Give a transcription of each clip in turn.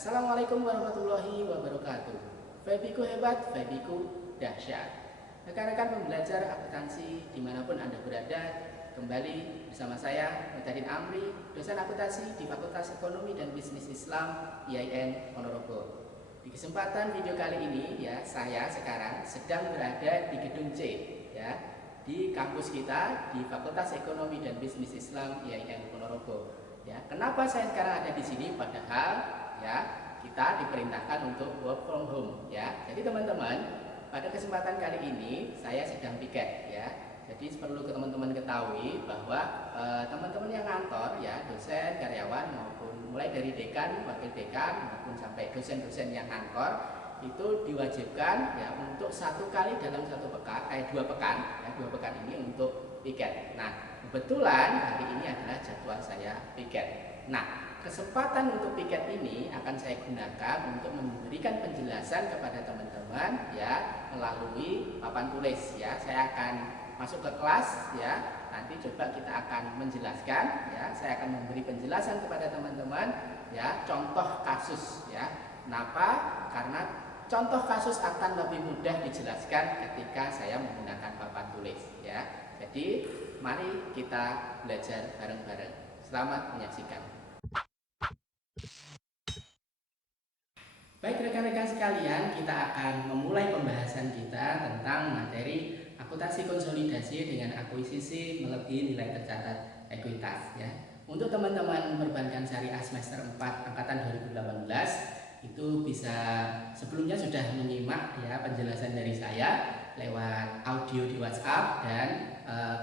Assalamualaikum warahmatullahi wabarakatuh. Vibiku hebat, Vibiku dahsyat. Rekan-rekan pembelajar akuntansi dimanapun Anda berada, kembali bersama saya, Mutadin Amri, dosen akuntansi di Fakultas Ekonomi dan Bisnis Islam IAIN Ponorogo. Di kesempatan video kali ini, saya sekarang sedang berada di gedung C, di kampus kita di Fakultas Ekonomi dan Bisnis Islam IAIN Ponorogo. Kenapa saya sekarang ada di sini? Padahal kita diperintahkan untuk work from home. Jadi teman-teman, pada kesempatan kali ini saya sedang piket. Jadi perlu teman-teman ketahui bahwa teman-teman yang kantor, dosen, karyawan maupun mulai dari dekan, wakil dekan maupun sampai dosen-dosen yang kantor itu diwajibkan untuk satu kali dalam dua pekan ini untuk piket. Nah, kebetulan hari ini adalah jadwal saya piket. Nah, kesempatan untuk piket ini akan saya gunakan untuk memberikan penjelasan kepada teman-teman melalui papan tulis. Saya akan masuk ke kelas, nanti coba kita akan menjelaskan, saya akan memberi penjelasan kepada teman-teman, contoh kasus, Kenapa? Karena contoh kasus akan lebih mudah dijelaskan ketika saya menggunakan papan tulis, Jadi mari kita belajar bareng-bareng. Selamat menyaksikan. Baik rekan-rekan sekalian, kita akan memulai pembahasan kita tentang materi akuntansi konsolidasi dengan akuisisi melebihi nilai tercatat ekuitas. Untuk teman-teman perbankan syariah semester 4 angkatan 2018 itu bisa sebelumnya sudah menyimak penjelasan dari saya lewat audio di WhatsApp dan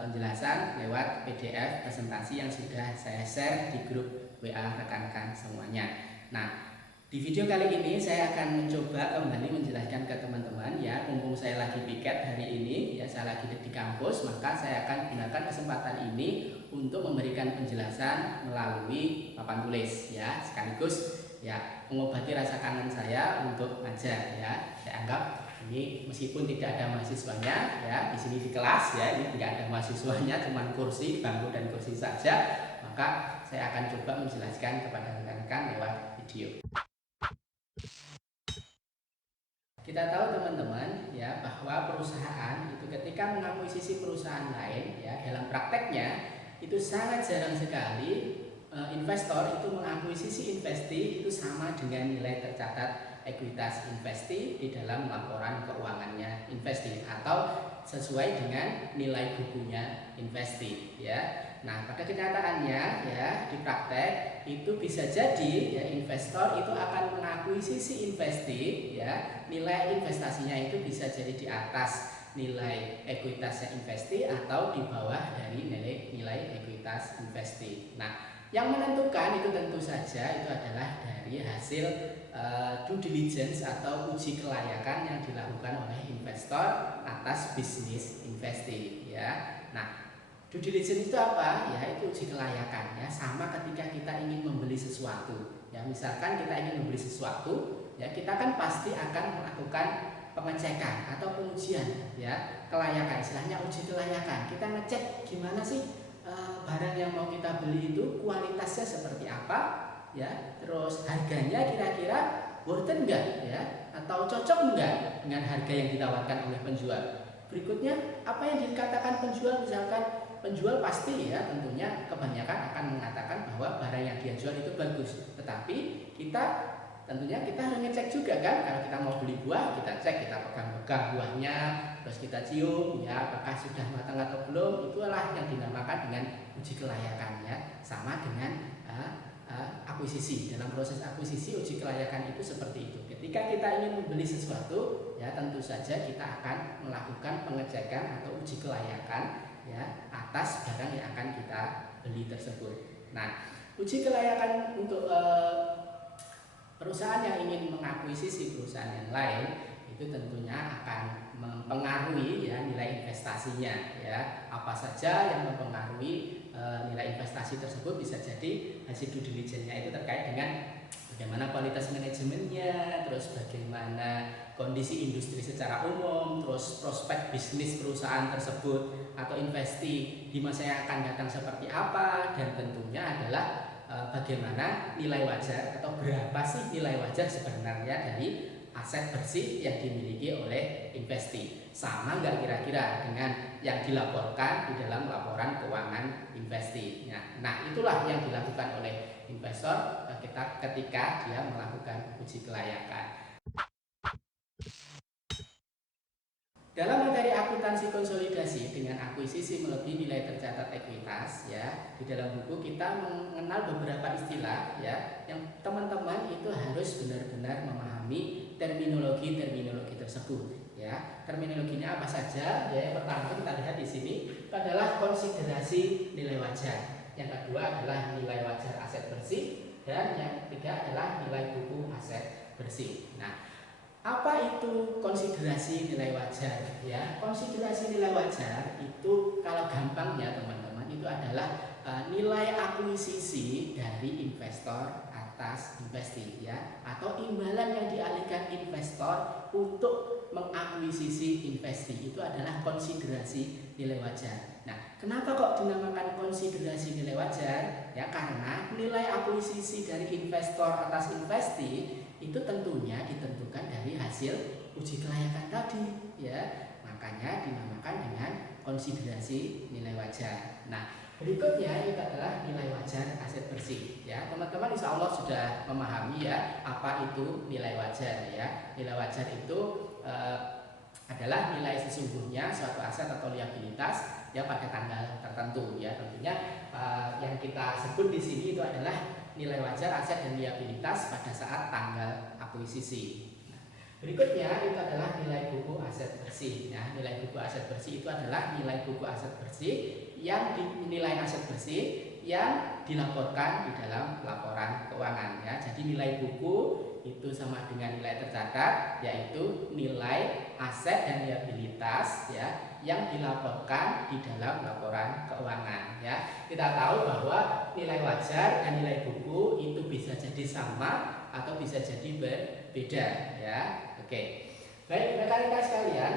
penjelasan lewat PDF presentasi yang sudah saya share di grup WA rekan-rekan semuanya. Nah, di video kali ini saya akan mencoba kembali menjelaskan ke teman-teman mumpung saya lagi piket hari ini, saya lagi di kampus, maka saya akan gunakan kesempatan ini untuk memberikan penjelasan melalui papan tulis, sekaligus mengobati rasa kangen saya untuk ngajar. Saya anggap ini meskipun tidak ada mahasiswanya di sini di kelas, ini tidak ada mahasiswanya, cuma kursi, bangku dan kursi saja, maka saya akan coba menjelaskan kepada rekan-rekan lewat video. Kita tahu teman-teman bahwa perusahaan itu ketika mengakuisisi perusahaan lain dalam prakteknya itu sangat jarang sekali investor itu mengakuisisi investi itu sama dengan nilai tercatat ekuitas investi di dalam laporan keuangannya investi atau sesuai dengan nilai bukunya investi. Nah, pada kenyataannya di praktek itu bisa jadi investor itu akan mengakuisisi investi nilai investasinya itu bisa jadi di atas nilai ekuitasnya investi atau di bawah dari nilai ekuitas investi. Nah, yang menentukan itu tentu saja itu adalah dari hasil due diligence atau uji kelayakan yang dilakukan oleh investor atas bisnis investi. Nah, due diligence itu apa? Itu uji kelayakan. Sama ketika kita ingin membeli sesuatu. Misalkan kita ingin membeli sesuatu, kita kan pasti akan melakukan pengecekan atau pengujian kelayakan. Istilahnya uji kelayakan. Kita ngecek gimana sih barang yang mau kita beli itu kualitasnya seperti apa, terus harganya kira-kira worth it enggak, atau cocok enggak dengan harga yang ditawarkan oleh penjual. Berikutnya, apa yang dikatakan penjual, misalkan penjual pasti tentunya kebanyakan akan mengatakan bahwa barang yang dia jual itu bagus, tetapi tentunya kita harus ngecek juga kan. Kalau kita mau beli buah, kita cek, kita pegang-pegang buahnya, terus kita cium apakah sudah matang atau belum. Itulah yang dinamakan dengan uji kelayakan. Sama dengan akuisisi. Dalam proses akuisisi uji kelayakan itu seperti itu. Ketika kita ingin membeli sesuatu, tentu saja kita akan melakukan pengecekan atau uji kelayakan atas barang yang akan kita beli tersebut. Nah, uji kelayakan untuk perusahaan yang ingin mengakuisisi perusahaan yang lain itu tentunya akan mempengaruhi nilai investasinya. Apa saja yang mempengaruhi nilai investasi tersebut bisa jadi hasil due diligence-nya itu terkait dengan bagaimana kualitas manajemennya, terus bagaimana kondisi industri secara umum, terus prospek bisnis perusahaan tersebut atau investi di masa yang akan datang seperti apa, dan tentunya adalah bagaimana nilai wajar atau berapa sih nilai wajar sebenarnya dari aset bersih yang dimiliki oleh investasi. Sama nggak kira-kira dengan yang dilaporkan di dalam laporan keuangan investasi. Nah, itulah yang dilakukan oleh investor ketika dia melakukan uji kelayakan. Dalam materi akuntansi konsolidasi dengan akuisisi melebihi nilai tercatat ekuitas, ya, di dalam buku kita mengenal beberapa istilah, ya, yang teman-teman itu harus benar-benar memahami terminologi tersebut, ya. Terminologinya apa saja? Ya, yang pertama kita lihat di sini itu adalah konsiderasi nilai wajar. Yang kedua adalah nilai wajar aset bersih, dan yang ketiga adalah nilai buku aset bersih. Nah, apa itu konsiderasi nilai wajar? Ya, konsiderasi nilai wajar itu kalau gampangnya teman-teman itu adalah nilai akuisisi dari investor atas investasi, ya, atau imbalan yang dialihkan investor untuk mengakuisisi investasi itu adalah konsiderasi nilai wajar. Nah, kenapa kok dinamakan konsiderasi nilai wajar? Ya, karena nilai akuisisi dari investor atas investasi itu tentunya ditentukan dari hasil uji kelayakan tadi, ya, makanya dinamakan dengan konsiderasi nilai wajar. Nah, berikutnya itu adalah nilai wajar aset bersih, ya. Teman-teman insya Allah sudah memahami, ya, apa itu nilai wajar, ya. Nilai wajar itu adalah nilai sesungguhnya suatu aset atau liabilitas, ya, pada tanggal tertentu, ya. Tentunya yang kita sebut di sini itu adalah nilai wajar aset dan liabilitas pada saat tanggal akuisisi. Nah, berikutnya itu adalah nilai buku aset bersih. Nah, nilai buku aset bersih itu adalah nilai buku aset bersih yang nilai aset bersih yang dilaporkan di dalam laporan keuangan, ya. Jadi nilai buku itu sama dengan nilai tercatat, yaitu nilai aset dan liabilitas, ya, yang dilaporkan di dalam laporan keuangan, ya. Kita tahu bahwa nilai wajar dan nilai buku itu bisa jadi sama atau bisa jadi berbeda, ya. Oke. Baik, rekan-rekan sekalian.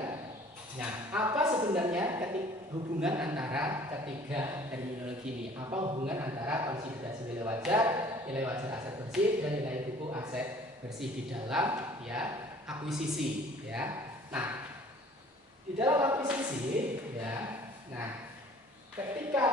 Nah, apa sebenarnya hubungan antara ketiga terminologi ini? Apa hubungan antara konsiderasi nilai wajar aset bersih, dan nilai buku aset bersih di dalam, ya, akuisisi, ya. Nah, di dalam akuisisi, ya, nah, ketika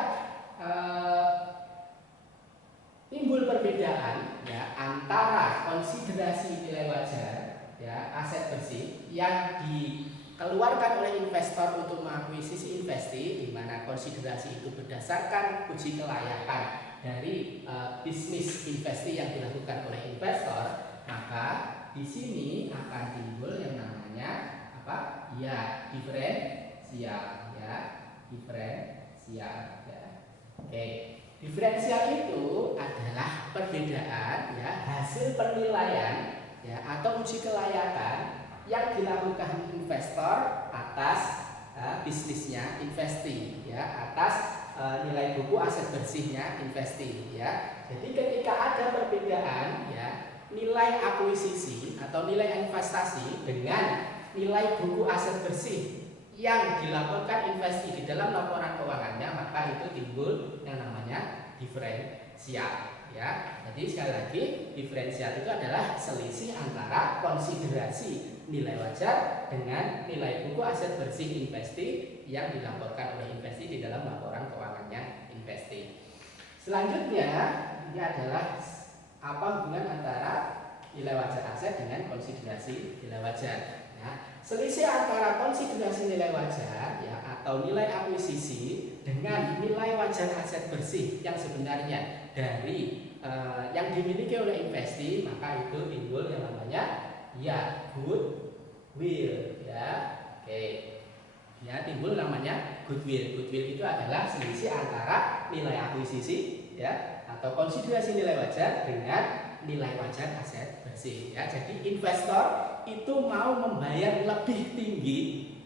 timbul perbedaan, ya, antara konsiderasi nilai wajar, ya, aset bersih yang dikeluarkan oleh investor untuk mengakuisisi investasi, di mana konsiderasi itu berdasarkan uji kelayakan dari bisnis investasi yang dilakukan oleh investor, maka di sini akan timbul yang namanya apa? Ya, diferensial, ya, diferensial, ya. Oke, diferensial itu adalah perbedaan, ya, hasil penilaian, ya, atau uji kelayakan yang dilakukan investor atas bisnisnya investasi, ya, atas nilai buku aset bersihnya investasi, ya. Jadi ketika ada perbedaan, ya, nilai akuisisi atau nilai investasi dengan nilai buku aset bersih yang dilaporkan investasi di dalam laporan keuangannya, maka itu timbul yang namanya diferensial, ya. Jadi sekali lagi, diferensial itu adalah selisih antara konsiderasi nilai wajar dengan nilai buku aset bersih investasi yang dilaporkan oleh investasi di dalam laporan keuangannya investasi. Selanjutnya, ini adalah apa hubungan antara nilai wajar aset dengan konsiderasi nilai wajar. Ya, selisih antara konsiderasi nilai wajar, ya, atau nilai akuisisi dengan nilai wajar aset bersih yang sebenarnya dari yang dimiliki oleh investasi, maka itu timbul yang namanya, ya, goodwill, ya. Oke. Ya, timbul namanya goodwill. Goodwill itu adalah selisih antara nilai akuisisi, ya, atau konsiderasi nilai wajar dengan nilai wajar aset bersih, ya. Jadi investor itu mau membayar lebih tinggi,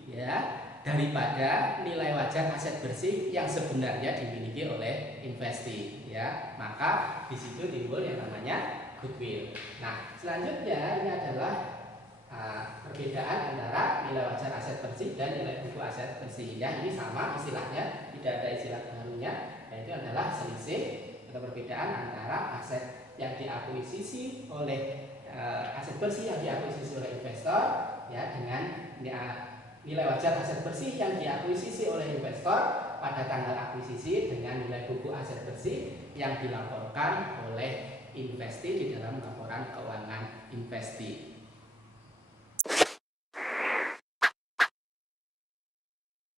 ya, daripada nilai wajar aset bersih yang sebenarnya dimiliki oleh investasi, ya. Maka di situ timbul yang namanya goodwill. Nah, selanjutnya ini adalah perbedaan antara nilai wajar aset bersih dan nilai buku aset bersih, ya. Ini sama istilahnya, tidak ada istilah barunya, yaitu adalah selisih atau perbedaan antara aset yang diakuisisi oleh aset bersih yang diakuisisi oleh investor ya dengan nilai wajar aset bersih yang diakuisisi oleh investor pada tanggal akuisisi dengan nilai buku aset bersih yang dilaporkan oleh investi di dalam laporan keuangan investi.